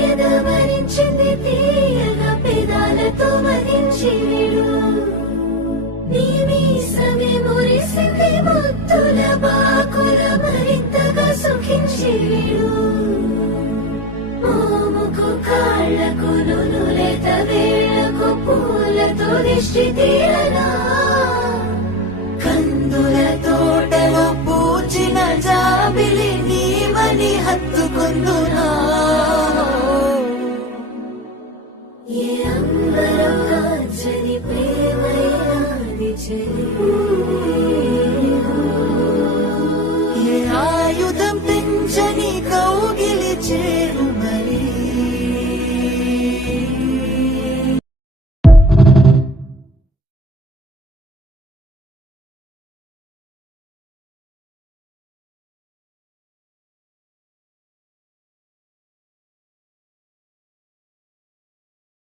ఎదవరించింది తీయగా పెదాలతో మదించిడు నీ మీసమే మురిసింది ముత్తుల బాకుల మరింతగా సుఖించిడు మోముకు కాళ్లకు నునులేత వేళ్లకు పూలతో దిష్టి తీరన